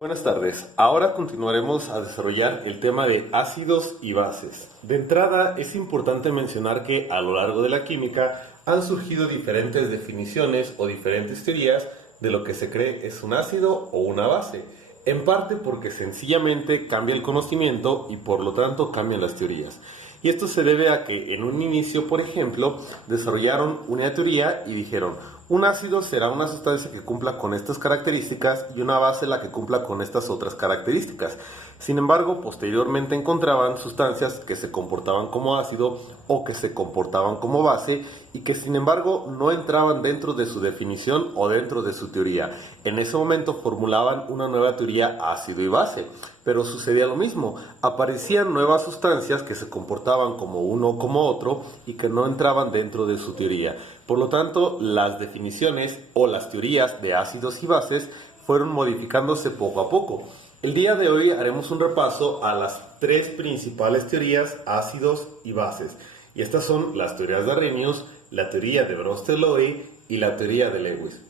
Buenas tardes. Ahora continuaremos a desarrollar el tema de ácidos y bases. De entrada, es importante mencionar que a lo largo de la química han surgido diferentes definiciones o diferentes teorías de lo que se cree es un ácido o una base, en parte porque sencillamente cambia el conocimiento y por lo tanto cambian las teorías. Y esto se debe a que en un inicio, por ejemplo, desarrollaron una teoría y dijeron: un ácido será una sustancia que cumpla con estas características y una base la que cumpla con estas otras características. Sin embargo, posteriormente encontraban sustancias que se comportaban como ácido o que se comportaban como base y que sin embargo no entraban dentro de su definición o dentro de su teoría. En ese momento formulaban una nueva teoría ácido y base, pero sucedía lo mismo. Aparecían nuevas sustancias que se comportaban como uno o como otro y que no entraban dentro de su teoría. Por lo tanto, las definiciones o las teorías de ácidos y bases fueron modificándose poco a poco. El día de hoy haremos un repaso a las tres principales teorías ácidos y bases. Y estas son las teorías de Arrhenius, la teoría de Bronsted-Lowry y la teoría de Lewis.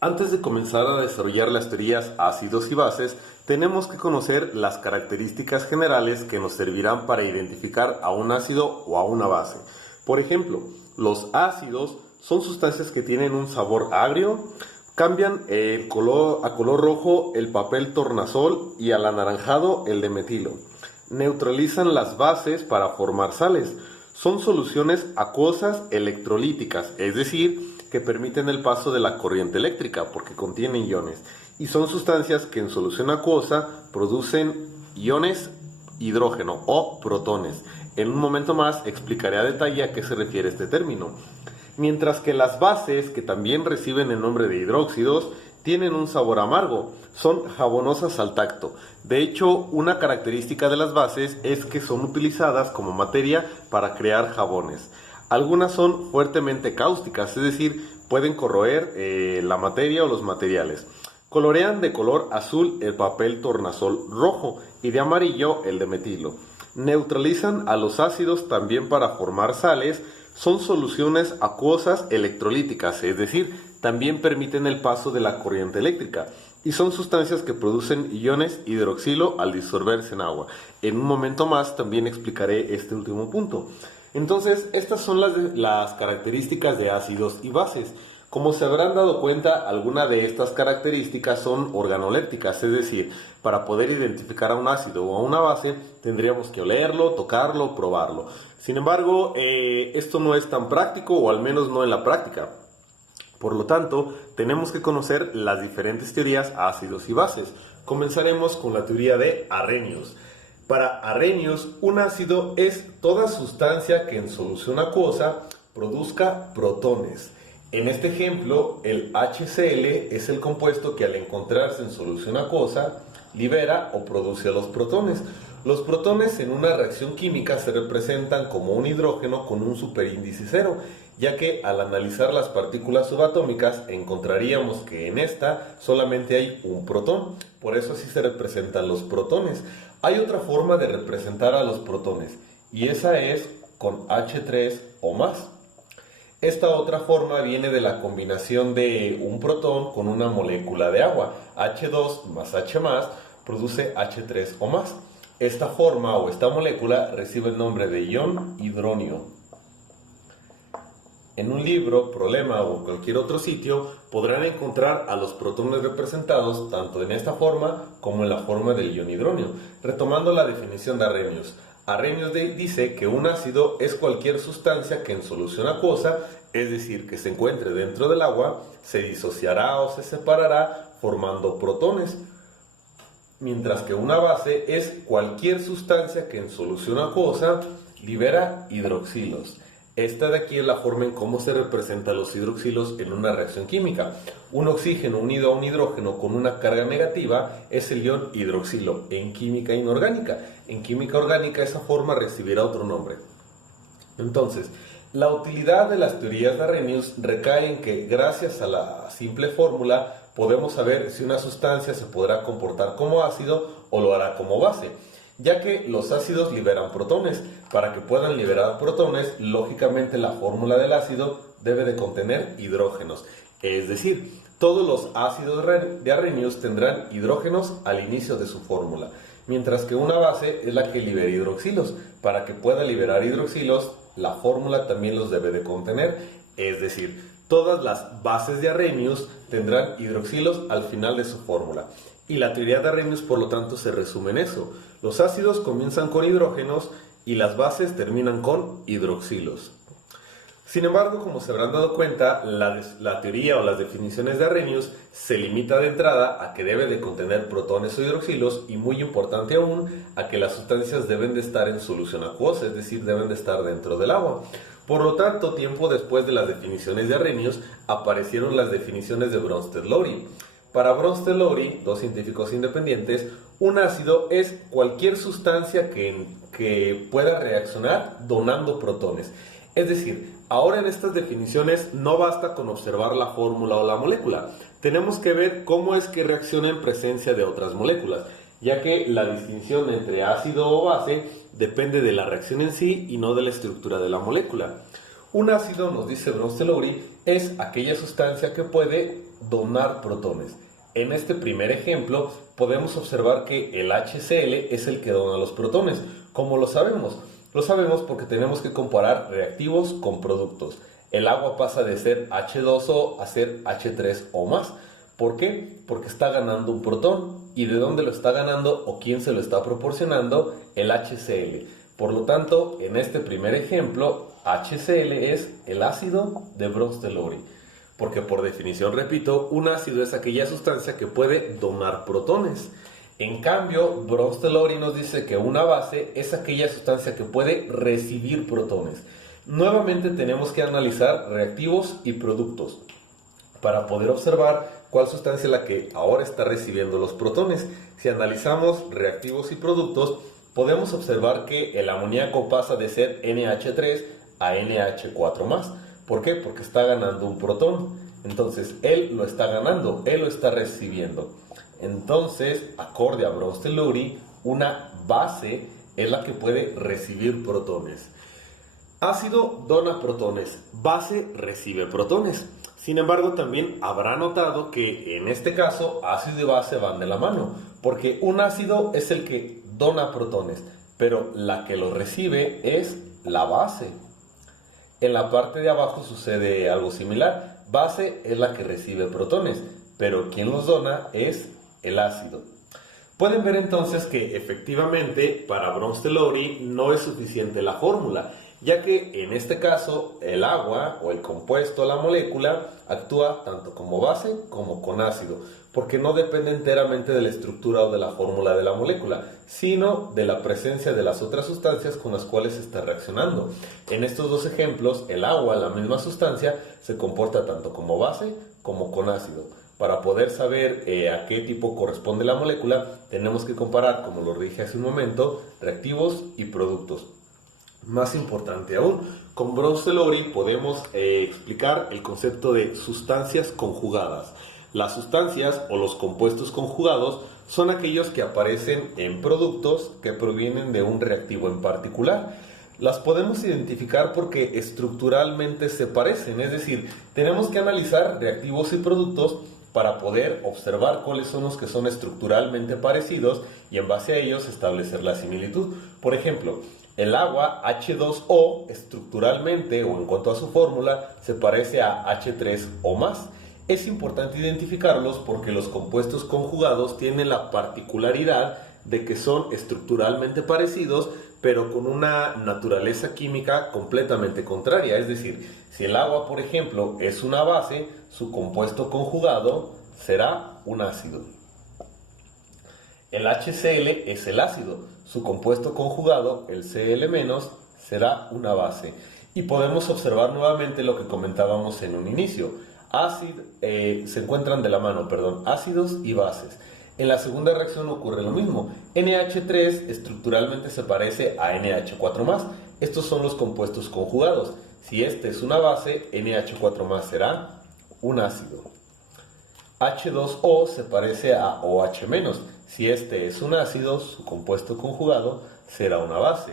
Antes de comenzar a desarrollar las teorías ácidos y bases, tenemos que conocer las características generales que nos servirán para identificar a un ácido o a una base. Por ejemplo, los ácidos son sustancias que tienen un sabor agrio, cambian a color rojo el papel tornasol y al anaranjado el de metilo. Neutralizan las bases para formar sales. Son soluciones acuosas electrolíticas, es decir, que permiten el paso de la corriente eléctrica porque contienen iones. Y son sustancias que en solución acuosa producen iones hidrógeno o protones. En un momento más explicaré a detalle a qué se refiere este término. Mientras que las bases, que también reciben el nombre de hidróxidos, tienen un sabor amargo, son jabonosas al tacto. De hecho, una característica de las bases es que son utilizadas como materia para crear jabones. Algunas son fuertemente cáusticas, es decir, pueden corroer la materia o los materiales. Colorean de color azul el papel tornasol rojo y de amarillo el de metilo. Neutralizan a los ácidos también para formar sales. Son soluciones acuosas electrolíticas, es decir, también permiten el paso de la corriente eléctrica. Y son sustancias que producen iones hidroxilo al disolverse en agua. En un momento más también explicaré este último punto. Entonces, estas son las características de ácidos y bases. Como se habrán dado cuenta, algunas de estas características son organolépticas, es decir, para poder identificar a un ácido o a una base tendríamos que olerlo, tocarlo, probarlo. Sin embargo, esto no es tan práctico, o al menos no en la práctica. Por lo tanto, tenemos que conocer las diferentes teorías ácidos y bases. Comenzaremos con la teoría de Arrhenius. Para Arrhenius, un ácido es toda sustancia que en solución acuosa produzca protones. En este ejemplo, el HCl es el compuesto que al encontrarse en solución acuosa libera o produce a los protones. Los protones en una reacción química se representan como un hidrógeno con un superíndice 0, ya que al analizar las partículas subatómicas encontraríamos que en esta solamente hay un protón, por eso así se representan los protones. Hay otra forma de representar a los protones y esa es con H3 o más. Esta otra forma viene de la combinación de un protón con una molécula de agua. H2 más H más produce H3 o más. Esta forma o esta molécula recibe el nombre de ion hidronio. En un libro, problema o cualquier otro sitio podrán encontrar a los protones representados tanto en esta forma como en la forma del ion hidronio. Retomando la definición de Arrhenius. Arrhenius dice que un ácido es cualquier sustancia que en solución acuosa, es decir, que se encuentre dentro del agua, se disociará o se separará formando protones. Mientras que una base es cualquier sustancia que en solución acuosa libera hidroxilos. Esta de aquí es la forma en cómo se representan los hidroxilos en una reacción química. Un oxígeno unido a un hidrógeno con una carga negativa es el ion hidroxilo en química inorgánica. En química orgánica esa forma recibirá otro nombre. Entonces, la utilidad de las teorías de Arrhenius recae en que gracias a la simple fórmula podemos saber si una sustancia se podrá comportar como ácido o lo hará como base, ya que los ácidos liberan protones. Para que puedan liberar protones, lógicamente la fórmula del ácido debe de contener hidrógenos. Es decir, Todos los ácidos diarreños tendrán hidrógenos al inicio de su fórmula, mientras que una base es la que libera hidroxilos. Para que pueda liberar hidroxilos, la fórmula también los debe de contener, es decir, todas las bases de Arrhenius tendrán hidroxilos al final de su fórmula. Y la teoría de Arrhenius, por lo tanto, se resume en eso. Los ácidos comienzan con hidrógenos y las bases terminan con hidroxilos. Sin embargo, como se habrán dado cuenta, la teoría o las definiciones de Arrhenius se limita de entrada a que debe de contener protones o hidroxilos y, muy importante aún, a que las sustancias deben de estar en solución acuosa, es decir, deben de estar dentro del agua. Por lo tanto, tiempo después de las definiciones de Arrhenius, aparecieron las definiciones de Bronsted-Lowry. Para Bronsted-Lowry, dos científicos independientes, un ácido es cualquier sustancia que pueda reaccionar donando protones. Es decir, ahora en estas definiciones no basta con observar la fórmula o la molécula. Tenemos que ver cómo es que reacciona en presencia de otras moléculas, ya que la distinción entre ácido o base depende de la reacción en sí y no de la estructura de la molécula. Un ácido, nos dice Bronsted-Lowry, es aquella sustancia que puede donar protones. En este primer ejemplo podemos observar que el HCl es el que dona los protones. ¿Cómo lo sabemos? Lo sabemos porque tenemos que comparar reactivos con productos. El agua pasa de ser H2O a ser H3O más. ¿Por qué? Porque está ganando un protón. ¿Y de dónde lo está ganando o quién se lo está proporcionando? El HCl. Por lo tanto, en este primer ejemplo, HCl es el ácido de Bronsted-Lowry. Porque por definición, repito, un ácido es aquella sustancia que puede donar protones. En cambio, Bronsted-Lowry nos dice que una base es aquella sustancia que puede recibir protones. Nuevamente tenemos que analizar reactivos y productos para poder observar cuál sustancia es la que ahora está recibiendo los protones. Si analizamos reactivos y productos, podemos observar que el amoníaco pasa de ser NH3 a NH4+. ¿Por qué? Porque está ganando un protón. Entonces, él lo está ganando, él lo está recibiendo. Entonces, acorde a Bronsted-Lowry, una base es la que puede recibir protones. Ácido dona protones, base recibe protones. Sin embargo, también habrá notado que en este caso ácido y base van de la mano, porque un ácido es el que dona protones, pero la que los recibe es la base. En la parte de abajo sucede algo similar. Base es la que recibe protones, pero quien los dona es el ácido. Pueden ver entonces que efectivamente para Bronsted-Lowry no es suficiente la fórmula, ya que en este caso el agua o el compuesto, la molécula, actúa tanto como base como con ácido, porque no depende enteramente de la estructura o de la fórmula de la molécula, sino de la presencia de las otras sustancias con las cuales se está reaccionando. En estos dos ejemplos, el agua, la misma sustancia, se comporta tanto como base como con ácido. Para poder saber a qué tipo corresponde la molécula, tenemos que comparar, como lo dije hace un momento, reactivos y productos. Más importante aún, con Bronsted-Lowry podemos explicar el concepto de sustancias conjugadas. Las sustancias o los compuestos conjugados son aquellos que aparecen en productos que provienen de un reactivo en particular. Las podemos identificar porque estructuralmente se parecen, es decir, tenemos que analizar reactivos y productos para poder observar cuáles son los que son estructuralmente parecidos y en base a ellos establecer la similitud. Por ejemplo, el agua H2O estructuralmente o en cuanto a su fórmula se parece a H3O+. Es importante identificarlos porque los compuestos conjugados tienen la particularidad de que son estructuralmente parecidos pero con una naturaleza química completamente contraria. Es decir, si el agua, por ejemplo, es una base, su compuesto conjugado será un ácido. El HCl es el ácido, su compuesto conjugado, el Cl-, será una base. Y podemos observar nuevamente lo que comentábamos en un inicio. Se encuentran de la mano, ácidos y bases. En la segunda reacción ocurre lo mismo. NH3 estructuralmente se parece a NH4+. Estos son los compuestos conjugados. Si este es una base, NH4+ será un ácido. H2O se parece a OH-. Si este es un ácido, su compuesto conjugado será una base.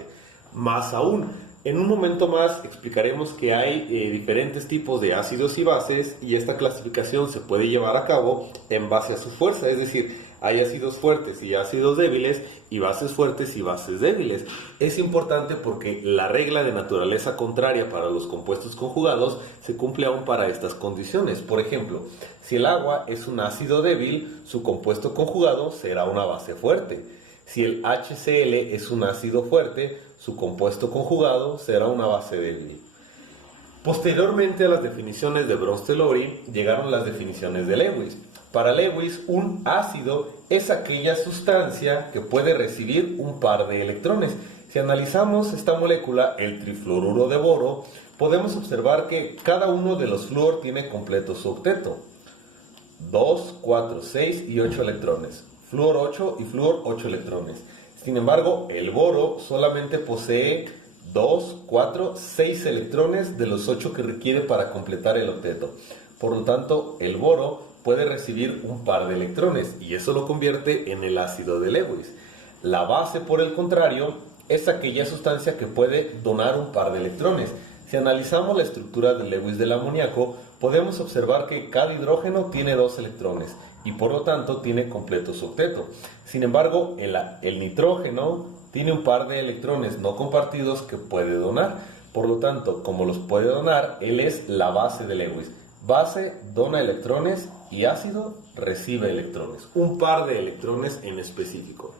Más aún, En un momento más explicaremos que hay diferentes tipos de ácidos y bases y esta clasificación se puede llevar a cabo en base a su fuerza, es decir, hay ácidos fuertes y ácidos débiles y bases fuertes y bases débiles. Es importante porque la regla de naturaleza contraria para los compuestos conjugados se cumple aún para estas condiciones. Por ejemplo, si el agua es un ácido débil, su compuesto conjugado será una base fuerte. Si el HCl es un ácido fuerte, su compuesto conjugado será una base débil. Posteriormente a las definiciones de Bronsted-Lowry llegaron las definiciones de Lewis. Para Lewis, un ácido es aquella sustancia que puede recibir un par de electrones. Si analizamos esta molécula, el trifluoruro de boro, podemos observar que cada uno de los flúor tiene completo su octeto. 2, 4, 6 y 8 electrones. Flúor 8 y flúor 8 electrones. Sin embargo, el boro solamente posee 2, 4, 6 electrones de los 8 que requiere para completar el octeto. Por lo tanto, el boro puede recibir un par de electrones y eso lo convierte en el ácido de Lewis. La base, por el contrario, es aquella sustancia que puede donar un par de electrones. Si analizamos la estructura de Lewis del amoníaco, podemos observar que cada hidrógeno tiene 2 electrones y por lo tanto tiene completo su octeto. Sin embargo, el nitrógeno tiene un par de electrones no compartidos que puede donar. Por lo tanto, como los puede donar, él es la base de Lewis. Base dona electrones y ácido recibe electrones. Un par de electrones en específico.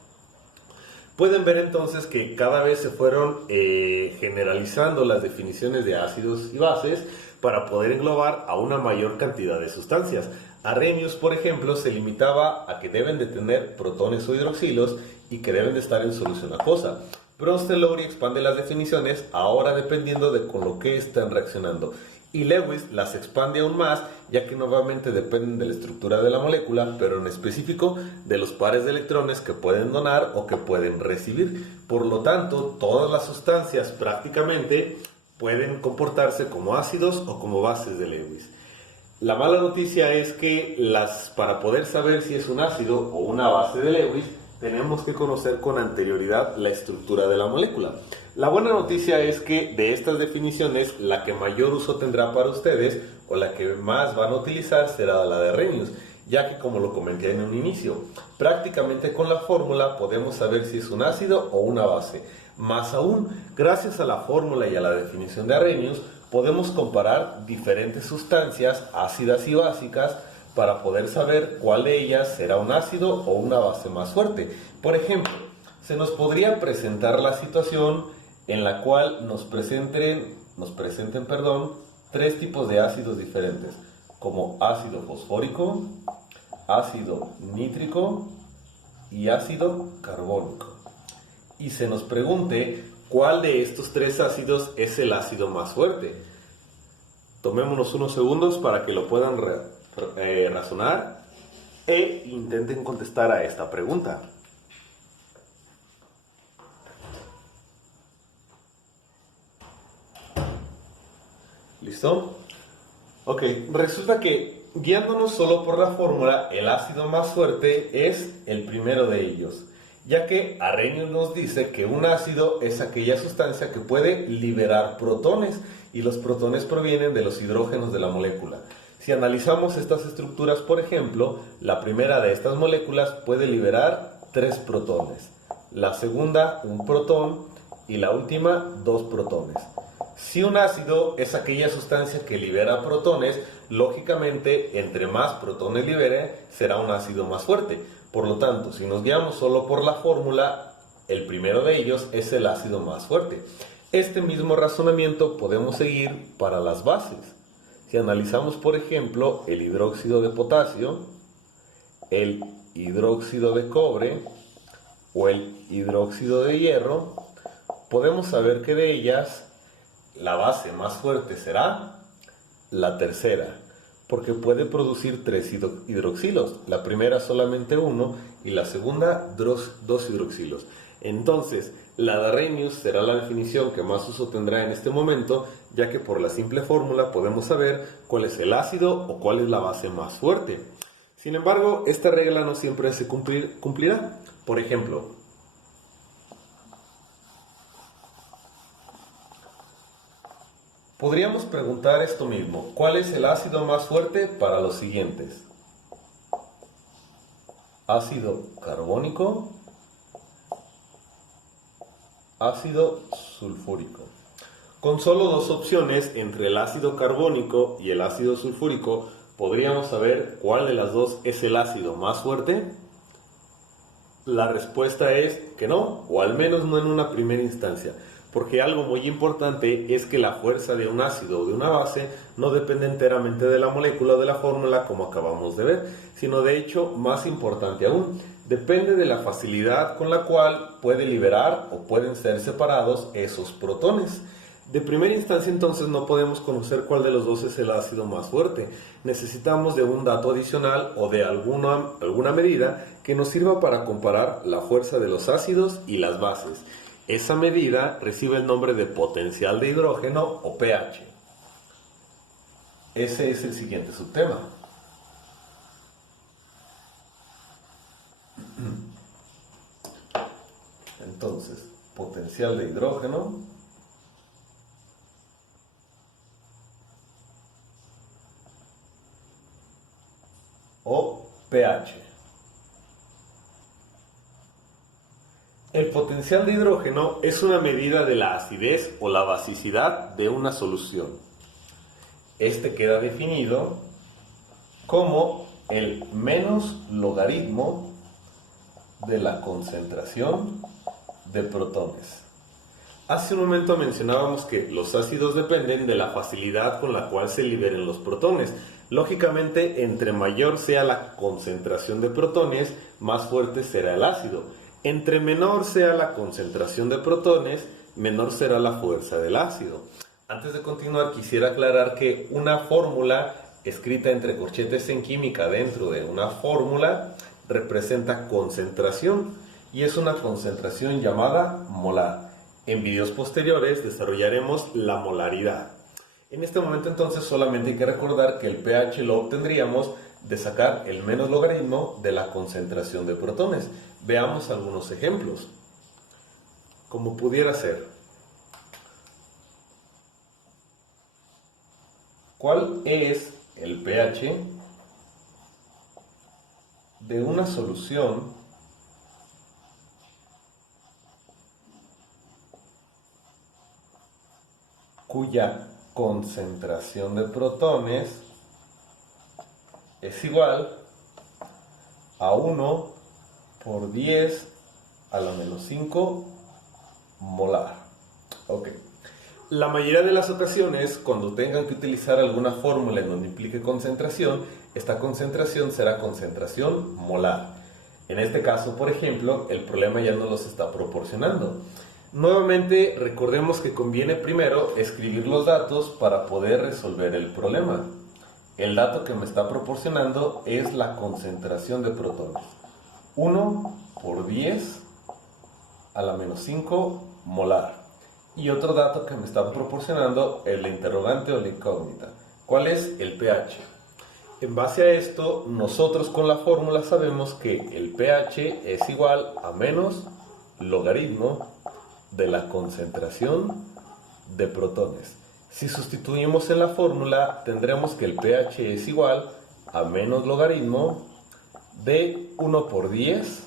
Pueden ver entonces que cada vez se fueron generalizando las definiciones de ácidos y bases para poder englobar a una mayor cantidad de sustancias. Arrhenius, por ejemplo, se limitaba a que deben de tener protones o hidroxilos y que deben de estar en solución acuosa. Bronsted-Lowry expande las definiciones ahora dependiendo de con lo que están reaccionando. Y Lewis las expande aún más, ya que nuevamente dependen de la estructura de la molécula, pero en específico de los pares de electrones que pueden donar o que pueden recibir. Por lo tanto, todas las sustancias prácticamente pueden comportarse como ácidos o como bases de Lewis. La mala noticia es que para poder saber si es un ácido o una base de Lewis, tenemos que conocer con anterioridad la estructura de la molécula. La buena noticia es que de estas definiciones, la que mayor uso tendrá para ustedes o la que más van a utilizar será la de Arrhenius, ya que como lo comenté en un inicio, prácticamente con la fórmula podemos saber si es un ácido o una base. Más aún, gracias a la fórmula y a la definición de Arrhenius, podemos comparar diferentes sustancias ácidas y básicas para poder saber cuál de ellas será un ácido o una base más fuerte. Por ejemplo, se nos podría presentar la situación en la cual nos presenten, tres tipos de ácidos diferentes, como ácido fosfórico, ácido nítrico y ácido carbónico. Y se nos pregunte cuál de estos tres ácidos es el ácido más fuerte. Tomémonos unos segundos para que lo puedan razonar e intenten contestar a esta pregunta. ¿Listo? Ok, resulta que guiándonos solo por la fórmula, el ácido más fuerte es el primero de ellos, ya que Arrhenius nos dice que un ácido es aquella sustancia que puede liberar protones y los protones provienen de los hidrógenos de la molécula. Si analizamos estas estructuras, por ejemplo, la primera de estas moléculas puede liberar 3 protones, la segunda un protón y la última 2 protones. Si un ácido es aquella sustancia que libera protones, lógicamente entre más protones libere será un ácido más fuerte. Por lo tanto, si nos guiamos solo por la fórmula, el primero de ellos es el ácido más fuerte. Este mismo razonamiento podemos seguir para las bases. Si analizamos, por ejemplo, el hidróxido de potasio, el hidróxido de cobre o el hidróxido de hierro, podemos saber que de ellas la base más fuerte será la tercera, porque puede producir 3 hidroxilos, la primera solamente 1 y la segunda 2 hidroxilos. Entonces, la de Arrhenius será la definición que más uso tendrá en este momento, ya que por la simple fórmula podemos saber cuál es el ácido o cuál es la base más fuerte. Sin embargo, esta regla no siempre se cumplirá. Por ejemplo, Podríamos preguntar esto mismo: ¿cuál es el ácido más fuerte para los siguientes? Ácido carbónico, ácido sulfúrico. Con solo dos opciones entre el ácido carbónico y el ácido sulfúrico, ¿podríamos saber cuál de las dos es el ácido más fuerte? La respuesta es que no, o al menos no en una primera instancia, porque algo muy importante es que la fuerza de un ácido o de una base no depende enteramente de la molécula o de la fórmula como acabamos de ver, sino de hecho, más importante aún, depende de la facilidad con la cual puede liberar o pueden ser separados esos protones. De primera instancia entonces no podemos conocer cuál de los dos es el ácido más fuerte. Necesitamos de un dato adicional o de alguna medida que nos sirva para comparar la fuerza de los ácidos y las bases. Esa medida recibe el nombre de potencial de hidrógeno o pH. Ese es el siguiente subtema. Entonces, potencial de hidrógeno o pH. El potencial de hidrógeno es una medida de la acidez o la basicidad de una solución. Este queda definido como el menos logaritmo de la concentración de protones. Hace un momento mencionábamos que los ácidos dependen de la facilidad con la cual se liberen los protones. Lógicamente, entre mayor sea la concentración de protones, más fuerte será el ácido. Entre menor sea la concentración de protones, menor será la fuerza del ácido. Antes de continuar, quisiera aclarar que una fórmula escrita entre corchetes en química dentro de una fórmula representa concentración y es una concentración llamada molar. En videos posteriores desarrollaremos la molaridad. En este momento entonces solamente hay que recordar que el pH lo obtendríamos de sacar el menos logaritmo de la concentración de protones. Veamos algunos ejemplos. Como pudiera ser: ¿cuál es el pH de una solución cuya concentración de protones es igual a 1 por 10 a la menos 5 molar? Ok. La mayoría de las ocasiones, cuando tengan que utilizar alguna fórmula en donde implique concentración, esta concentración será concentración molar. En este caso, por ejemplo, el problema ya nos los está proporcionando. Nuevamente, recordemos que conviene primero escribir los datos para poder resolver el problema. El dato que me está proporcionando es la concentración de protones. 1 por 10 a la menos 5 molar. Y otro dato que me está proporcionando es la interrogante o la incógnita. ¿Cuál es el pH? En base a esto, nosotros con la fórmula sabemos que el pH es igual a menos logaritmo de la concentración de protones. Si sustituimos en la fórmula, tendremos que el pH es igual a menos logaritmo de 1 por 10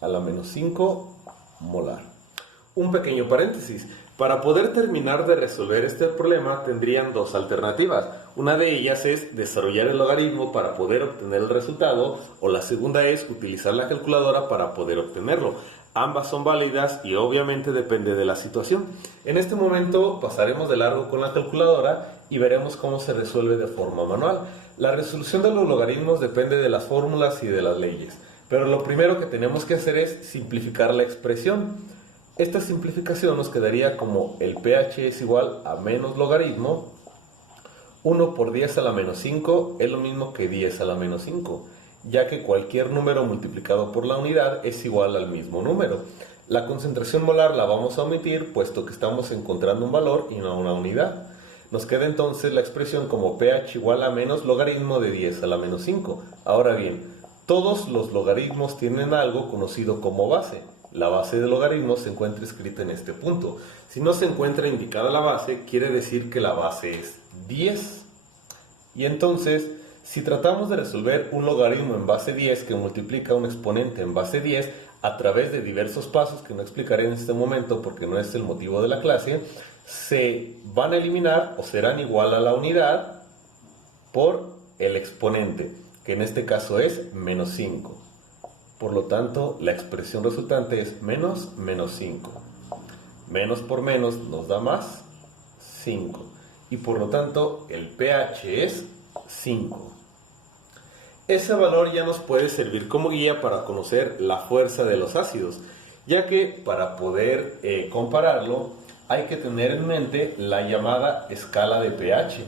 a la menos 5 molar. Un pequeño paréntesis. Para poder terminar de resolver este problema tendrían dos alternativas. Una de ellas es desarrollar el logaritmo para poder obtener el resultado, o la segunda es utilizar la calculadora para poder obtenerlo. Ambas son válidas y obviamente depende de la situación. En este momento pasaremos de largo con la calculadora y veremos cómo se resuelve de forma manual. La resolución de los logaritmos depende de las fórmulas y de las leyes, pero lo primero que tenemos que hacer es simplificar la expresión. Esta simplificación nos quedaría como el pH es igual a menos logaritmo 1 por 10 a la menos 5 es lo mismo que 10 a la menos 5, ya que cualquier número multiplicado por la unidad es igual al mismo número. La concentración molar la vamos a omitir puesto que estamos encontrando un valor y no una unidad. Nos queda entonces la expresión como pH igual a menos logaritmo de 10 a la menos 5. Ahora bien, todos los logaritmos tienen algo conocido como base. la base del logaritmo se encuentra escrita en este punto. Si no se encuentra indicada la base, quiere decir que la base es 10. Y entonces, si tratamos de resolver un logaritmo en base 10 que multiplica un exponente en base 10 a través de diversos pasos que no explicaré en este momento porque no es el motivo de la clase, se van a eliminar o serán igual a la unidad por el exponente, que en este caso es menos 5. Por lo tanto, la expresión resultante es menos 5. Menos por menos nos da más 5. Y por lo tanto, el pH es 5. Ese valor ya nos puede servir como guía para conocer la fuerza de los ácidos, ya que para poder compararlo hay que tener en mente la llamada escala de pH.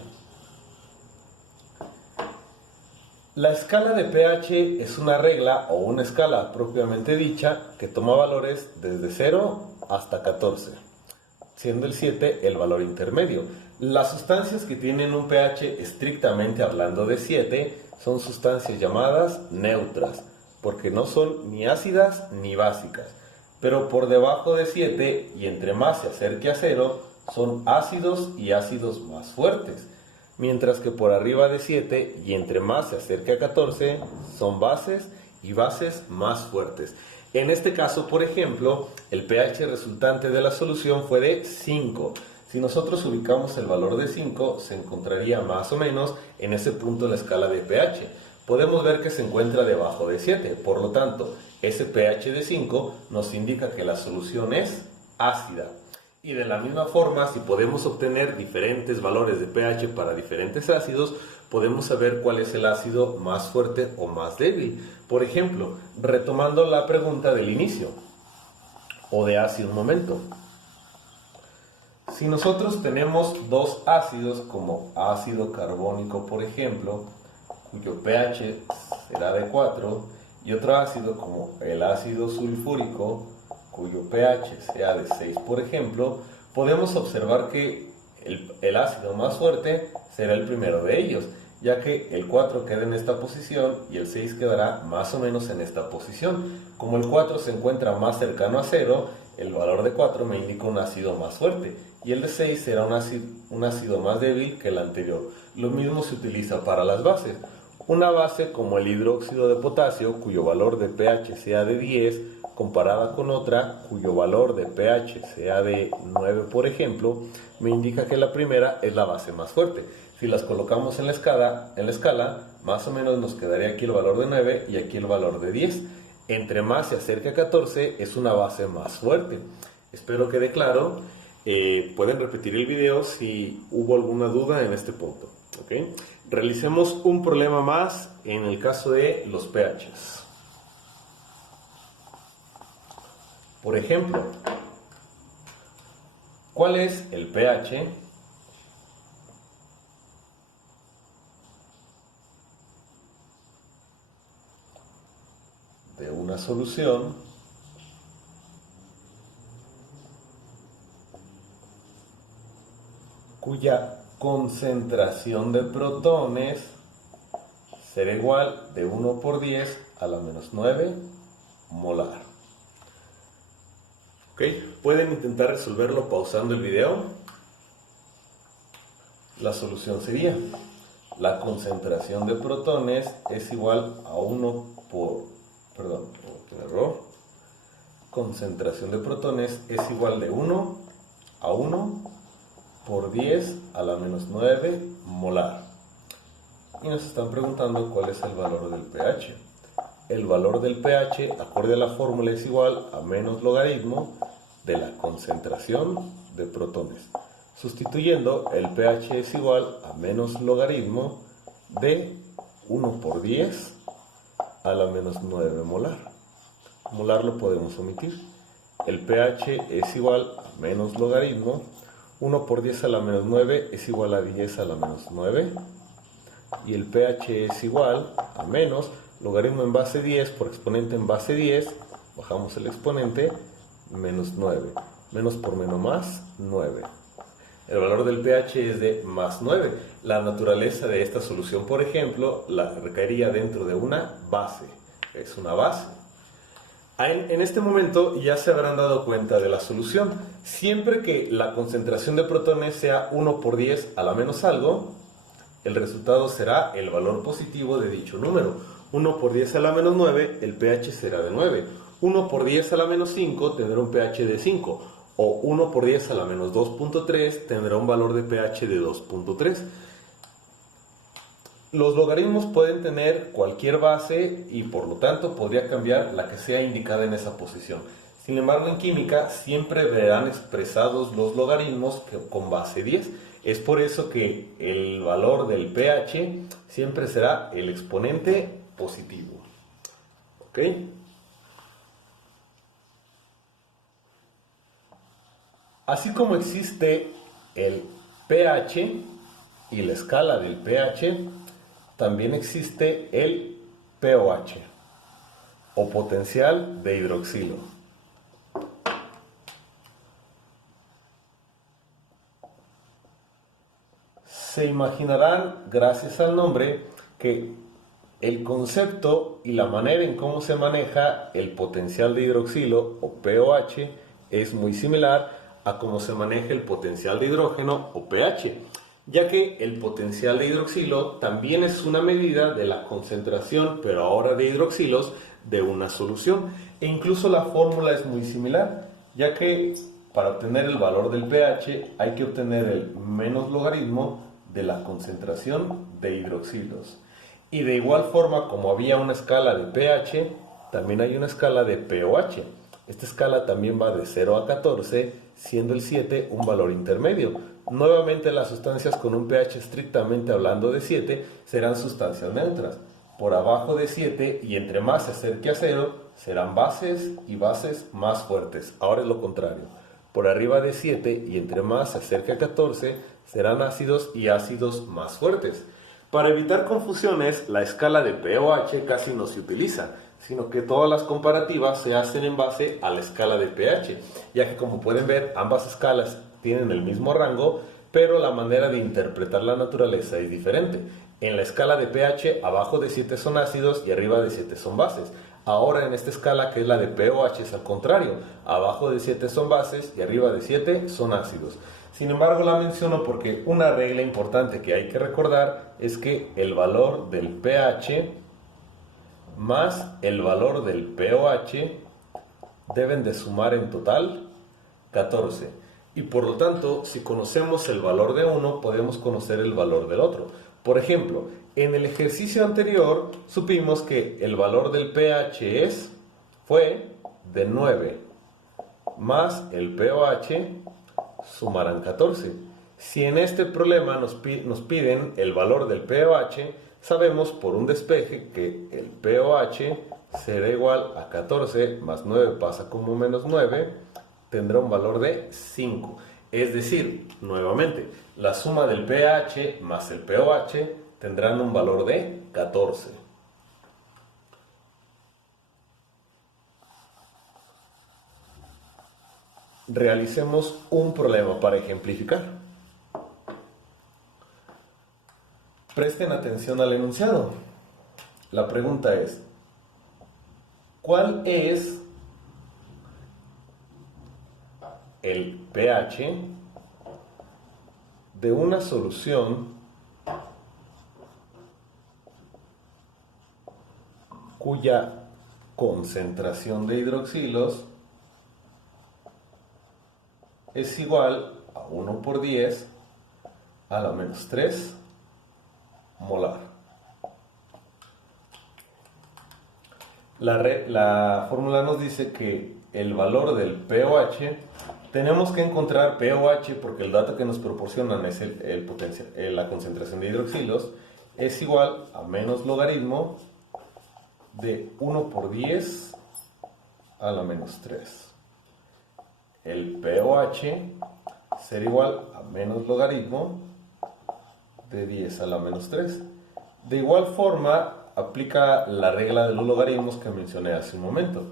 La escala de pH es una regla o una escala propiamente dicha que toma valores desde 0 hasta 14, siendo el 7 el valor intermedio. Las sustancias que tienen un pH estrictamente hablando de 7 son sustancias llamadas neutras, porque no son ni ácidas ni básicas, pero por debajo de 7 y entre más se acerque a 0 son ácidos y ácidos más fuertes. Mientras que por arriba de 7 y entre más se acerque a 14 son bases y bases más fuertes. En este caso, por ejemplo, el pH resultante de la solución fue de 5. Si nosotros ubicamos el valor de 5, se encontraría más o menos en ese punto de la escala de pH. Podemos ver que se encuentra debajo de 7, por lo tanto, ese pH de 5 nos indica que la solución es ácida. Y de la misma forma, si podemos obtener diferentes valores de pH para diferentes ácidos, podemos saber cuál es el ácido más fuerte o más débil. Por ejemplo, retomando la pregunta del inicio, o de hace un momento. Si nosotros tenemos dos ácidos, como ácido carbónico, por ejemplo, cuyo pH será de 4, y otro ácido como el ácido sulfúrico, cuyo pH sea de 6, por ejemplo, podemos observar que el ácido más fuerte será el primero de ellos, ya que el 4 queda en esta posición y el 6 quedará más o menos en esta posición. Como el 4 se encuentra más cercano a 0, el valor de 4 me indica un ácido más fuerte, y el de 6 será un ácido más débil que el anterior. Lo mismo se utiliza para las bases. Una base como el hidróxido de potasio, cuyo valor de pH sea de 10, comparada con otra cuyo valor de pH sea de 9, por ejemplo, me indica que la primera es la base más fuerte. Si las colocamos en la escala, más o menos nos quedaría aquí el valor de 9 y aquí el valor de 10. Entre más se acerque a 14 es una base más fuerte. Espero quede claro. Pueden repetir el video si hubo alguna duda en este punto. ¿Okay? Realicemos un problema más en el caso de los pHs. Por ejemplo, ¿cuál es el pH de una solución cuya concentración de protones será igual de 1 por 10 a la menos 9 molar? ¿Ok? Pueden intentar resolverlo pausando el video. La solución sería: la concentración de protones es igual a 1 por... Perdón, error. Concentración de protones es igual de 1 a 1 por 10 a la menos 9 molar. Y nos están preguntando cuál es el valor del pH. El valor del pH, acorde a la fórmula, es igual a menos logaritmo de la concentración de protones. Sustituyendo, el pH es igual a menos logaritmo de 1 por 10 a la menos 9 molar. Molar lo podemos omitir. El pH es igual a menos logaritmo. 1 por 10 a la menos 9 es igual a 10 a la menos 9. Y el pH es igual a menos logaritmo en base 10 por exponente en base 10. Bajamos el exponente, menos 9. Menos por menos más, 9. El valor del pH es de más 9. La naturaleza de esta solución, por ejemplo, la recaería dentro de una base. Es una base. En este momento ya se habrán dado cuenta de la solución. Siempre que la concentración de protones sea 1 por 10 a la menos algo, el resultado será el valor positivo de dicho número. 1 por 10 a la menos 9, el pH será de 9. 1 por 10 a la menos 5 tendrá un pH de 5. O 1 por 10 a la menos 2.3 tendrá un valor de pH de 2.3. Los logaritmos pueden tener cualquier base y por lo tanto podría cambiar la que sea indicada en esa posición. Sin embargo, en química siempre verán expresados los logaritmos con base 10. Es por eso que el valor del pH siempre será el exponente positivo. ¿Ok? Así como existe el pH y la escala del pH, también existe el pOH o potencial de hidroxilo. Se imaginarán, gracias al nombre, que el concepto y la manera en cómo se maneja el potencial de hidroxilo o pOH es muy similar a cómo se maneja el potencial de hidrógeno o pH, ya que el potencial de hidroxilo también es una medida de la concentración, pero ahora de hidroxilos, de una solución. E incluso la fórmula es muy similar, ya que para obtener el valor del pH hay que obtener el menos logaritmo de la concentración de hidroxilos. Y de igual forma, como había una escala de pH, también hay una escala de pOH. Esta escala también va de 0 a 14, siendo el 7 un valor intermedio. Nuevamente, las sustancias con un pH estrictamente hablando de 7 serán sustancias neutras. Por abajo de 7 y entre más se acerque a 0, serán bases y bases más fuertes. Ahora es lo contrario. Por arriba de 7 y entre más se acerque a 14, serán ácidos y ácidos más fuertes. Para evitar confusiones, la escala de pOH casi no se utiliza, sino que todas las comparativas se hacen en base a la escala de pH, ya que como pueden ver, ambas escalas tienen el mismo rango, pero la manera de interpretar la naturaleza es diferente. En la escala de pH, abajo de 7 son ácidos y arriba de 7 son bases. Ahora en esta escala, que es la de pOH, es al contrario. Abajo de 7 son bases y arriba de 7 son ácidos. Sin embargo, la menciono porque una regla importante que hay que recordar es que el valor del pH más el valor del pOH deben de sumar en total 14. Y por lo tanto, si conocemos el valor de uno, podemos conocer el valor del otro. Por ejemplo, en el ejercicio anterior supimos que el valor del pH fue de 9 más el pOH sumarán 14. Si en este problema nos piden el valor del pOH, sabemos por un despeje que el pOH será igual a 14 más 9 pasa como menos 9, tendrá un valor de 5. Es decir, nuevamente, la suma del pH más el pOH tendrán un valor de 14. Realicemos un problema para ejemplificar. Presten atención al enunciado. La pregunta es, ¿cuál es el pH de una solución cuya concentración de hidroxilos es igual a 1 por 10 a la menos 3 molar? La fórmula nos dice que el valor del pOH, tenemos que encontrar pOH porque el dato que nos proporcionan es la concentración de hidroxilos, es igual a menos logaritmo de 1 por 10 a la menos 3. El pOH será igual a menos logaritmo de 10 a la menos 3. De igual forma, aplica la regla de los logaritmos que mencioné hace un momento.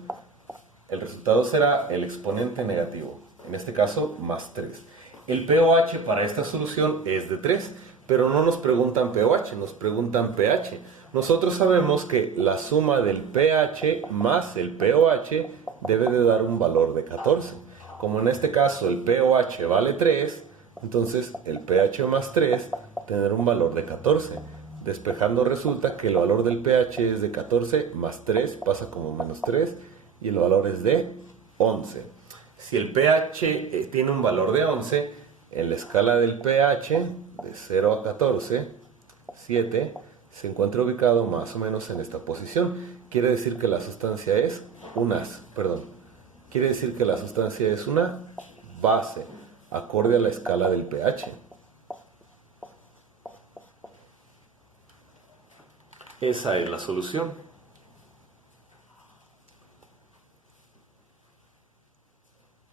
El resultado será el exponente negativo, en este caso más 3. El pOH para esta solución es de 3, pero no nos preguntan pOH, nos preguntan pH. Nosotros sabemos que la suma del pH más el pOH debe de dar un valor de 14. Como en este caso el pOH vale 3, entonces el pH más 3 tendrá un valor de 14. Despejando resulta que el valor del pH es de 14 más 3 pasa como menos 3 y el valor es de 11. Si el pH tiene un valor de 11, en la escala del pH de 0 a 14, 7, se encuentra ubicado más o menos en esta posición. Quiere decir que la sustancia es quiere decir que la sustancia es una base, acorde a la escala del pH. Esa es la solución.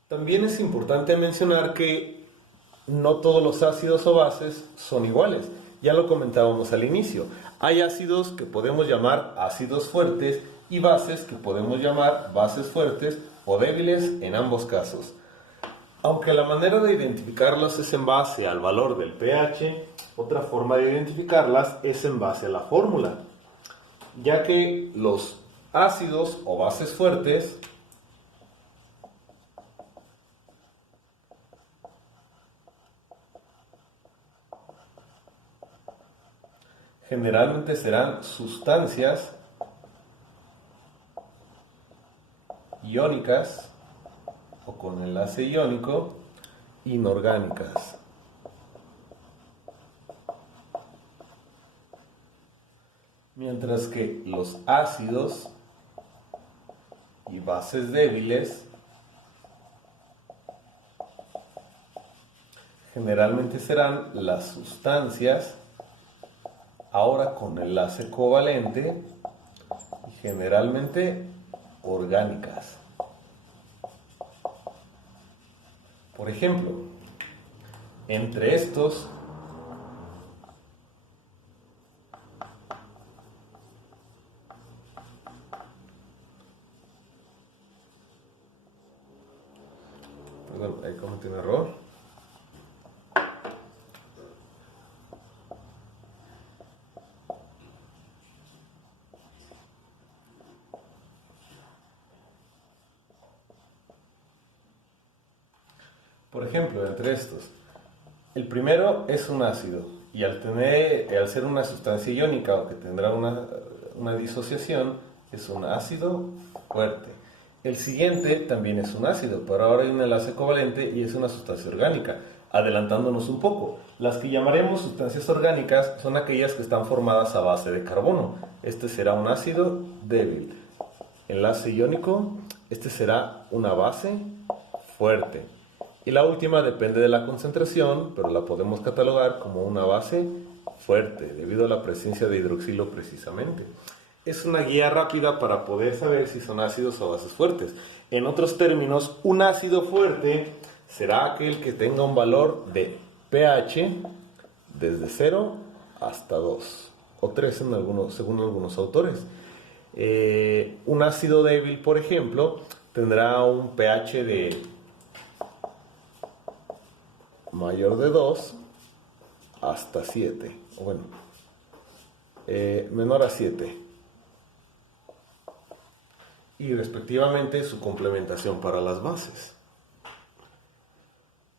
También es importante mencionar que no todos los ácidos o bases son iguales. Ya lo comentábamos al inicio. Hay ácidos que podemos llamar ácidos fuertes y bases que podemos llamar bases fuertes o débiles en ambos casos. Aunque la manera de identificarlas es en base al valor del pH, otra forma de identificarlas es en base a la fórmula, ya que los ácidos o bases fuertes generalmente serán sustancias iónicas o con enlace iónico inorgánicas. Mientras que los ácidos y bases débiles generalmente serán las sustancias ahora con enlace covalente y generalmente orgánicas. Por ejemplo, entre estos ahí cometí un error. Por ejemplo, entre estos, el primero es un ácido y al ser una sustancia iónica o que tendrá una disociación, es un ácido fuerte. El siguiente también es un ácido, pero ahora hay un enlace covalente y es una sustancia orgánica. Adelantándonos un poco, las que llamaremos sustancias orgánicas son aquellas que están formadas a base de carbono. Este será un ácido débil. Enlace iónico, este será una base fuerte. Y la última depende de la concentración, pero la podemos catalogar como una base fuerte, debido a la presencia de hidroxilo precisamente. Es una guía rápida para poder saber si son ácidos o bases fuertes. En otros términos, un ácido fuerte será aquel que tenga un valor de pH desde 0 hasta 2 o 3 según algunos autores. Un ácido débil, por ejemplo, tendrá un pH de mayor de 2 hasta 7, o bueno, menor a 7. Y respectivamente su complementación para las bases.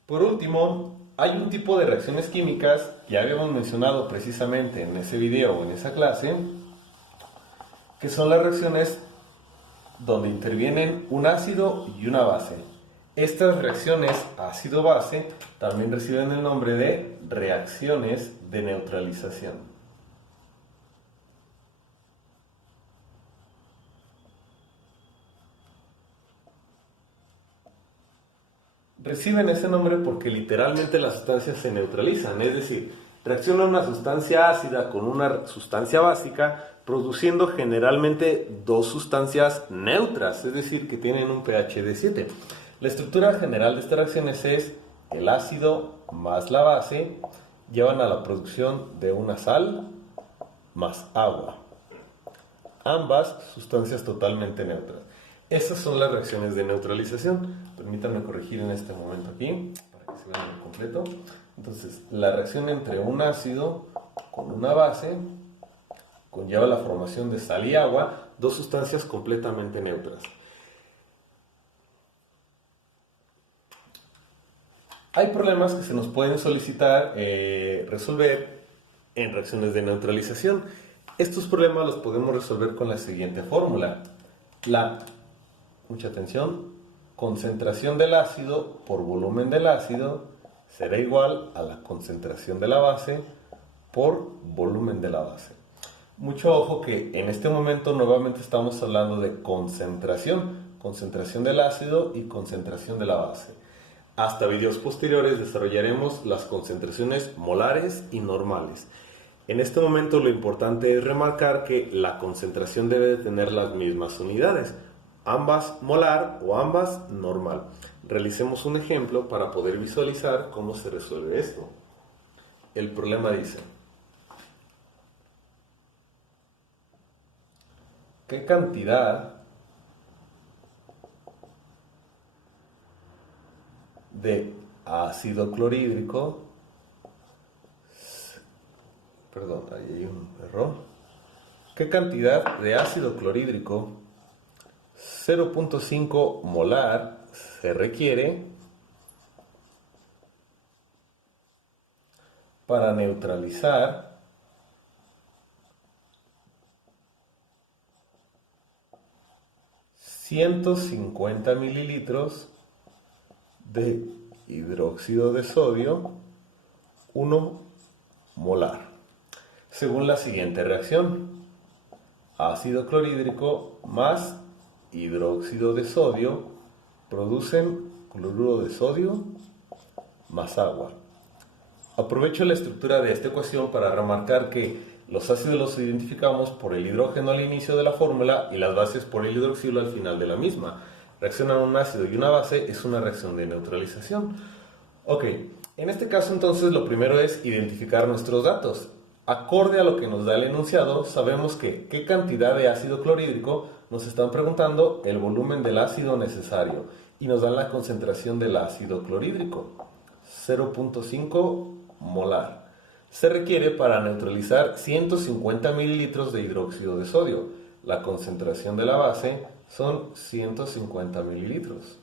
Por último, hay un tipo de reacciones químicas que ya habíamos mencionado precisamente en ese video o en esa clase, que son las reacciones donde intervienen un ácido y una base. Estas reacciones ácido-base también reciben el nombre de reacciones de neutralización. Reciben ese nombre porque literalmente las sustancias se neutralizan, es decir, reacciona una sustancia ácida con una sustancia básica, produciendo generalmente dos sustancias neutras, es decir, que tienen un pH de 7. La estructura general de estas reacciones es el ácido más la base llevan a la producción de una sal más agua, ambas sustancias totalmente neutras. Esas son las reacciones de neutralización. Permítanme corregir en este momento aquí, para que se vean en completo. Entonces, la reacción entre un ácido con una base conlleva la formación de sal y agua, dos sustancias completamente neutras. Hay problemas que se nos pueden solicitar resolver en reacciones de neutralización. Estos problemas los podemos resolver con la siguiente fórmula. Mucha atención, concentración del ácido por volumen del ácido será igual a la concentración de la base por volumen de la base. Mucho ojo que en este momento nuevamente estamos hablando de concentración del ácido y concentración de la base. Hasta videos posteriores desarrollaremos las concentraciones molares y normales. En este momento lo importante es remarcar que la concentración debe de tener las mismas unidades, ambas molar o ambas normal. Realicemos un ejemplo para poder visualizar cómo se resuelve esto. El problema dice: ¿qué cantidad de ácido clorhídrico, perdón, ahí hay un error, qué cantidad de ácido clorhídrico 0.5 molar se requiere para neutralizar 150 mililitros de hidróxido de sodio 1 molar? Según la siguiente reacción: ácido clorhídrico más hidróxido de sodio producen cloruro de sodio más agua. Aprovecho la estructura de esta ecuación para remarcar que los ácidos los identificamos por el hidrógeno al inicio de la fórmula y las bases por el hidroxilo al final de la misma. Reaccionar un ácido y una base es una reacción de neutralización. Ok, en este caso entonces lo primero es identificar nuestros datos. Acorde a lo que nos da el enunciado, sabemos que qué cantidad de ácido clorhídrico nos están preguntando el volumen del ácido necesario y nos dan la concentración del ácido clorhídrico, 0.5 molar. Se requiere para neutralizar 150 mililitros de hidróxido de sodio. La concentración de la base son 150 mililitros.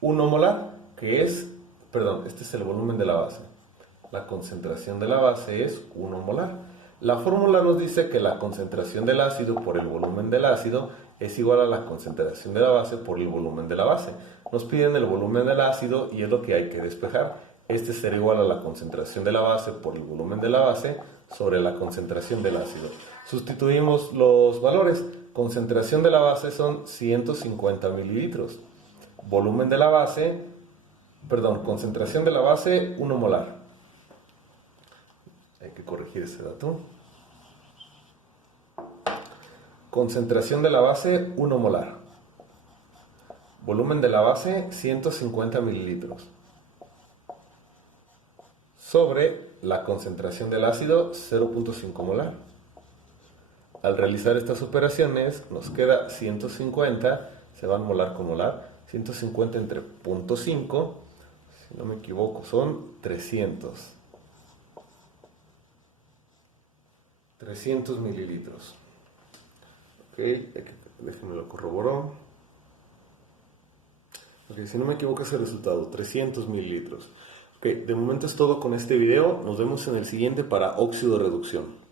1 molar, este es el volumen de la base. La concentración de la base es 1 molar. La fórmula nos dice que la concentración del ácido por el volumen del ácido es igual a la concentración de la base por el volumen de la base. Nos piden el volumen del ácido y es lo que hay que despejar. Este será igual a la concentración de la base por el volumen de la base sobre la concentración del ácido. Sustituimos los valores. Concentración de la base son 150 mililitros. Volumen de la base, concentración de la base 1 molar. Hay que corregir ese dato. Concentración de la base 1 molar. Volumen de la base 150 mililitros. Sobre la concentración del ácido 0.5 molar. Al realizar estas operaciones nos queda 150, se van molar con molar, 150 entre 0.5, si no me equivoco son 300 mililitros. Ok, déjenme lo corroboró. Ok, si no me equivoco es el resultado, 300 mililitros. Ok, de momento es todo con este video, nos vemos en el siguiente para óxido reducción.